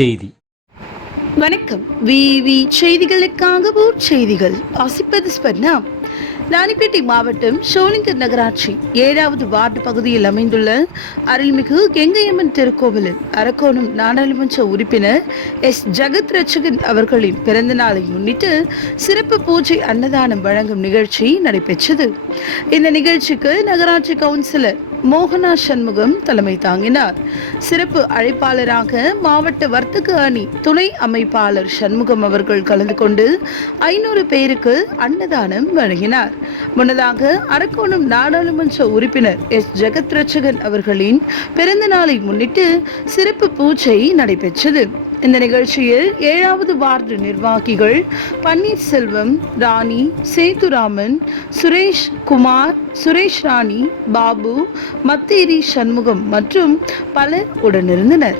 செய்தி. வணக்கம். விவி செய்திகளுக்காக செய்திகள் வாசிப்பது ஸ்பர்ணா. ராணிப்பேட்டை மாவட்டம் ஷோலிங்கர் நகராட்சி 7வது வார்டு பகுதியில் அமைந்துள்ள அருள்மிகு கெங்கையம்மன் திருக்கோவிலில் அரக்கோணம் நாடாளுமன்ற உறுப்பினர் எஸ் ஜெகத் ரட்சகன் அவர்களின் பிறந்த நாளை முன்னிட்டு சிறப்பு பூஜை அன்னதானம் வழங்கும் நிகழ்ச்சி நடைபெற்றது. இந்த நிகழ்ச்சிக்கு நகராட்சி கவுன்சிலர் மோகனா சண்முகம் தலைமை தாங்கினார். சிறப்பு அழைப்பாளராக மாவட்ட வர்த்தக அணி துணை அமைப்பாளர் சண்முகம் அவர்கள் கலந்து கொண்டு 500 பேருக்கு அன்னதானம் வழங்கினார். முன்னதாக அரக்கோணம் நாடாளுமன்ற உறுப்பினர் எஸ் ஜெகத் ரட்சகன் அவர்களின் பிறந்த நாளை முன்னிட்டு சிறப்பு பூஜை நடைபெற்றது. இந்த நிகழ்ச்சியில் 7வது வார்டு நிர்வாகிகள் பன்னீர்செல்வம், ராணி, சேதுராமன், சுரேஷ் குமார், சுரேஷ் ராணி, பாபு, மத்தேரி சண்முகம் மற்றும் பலர் உடனிருந்தனர்.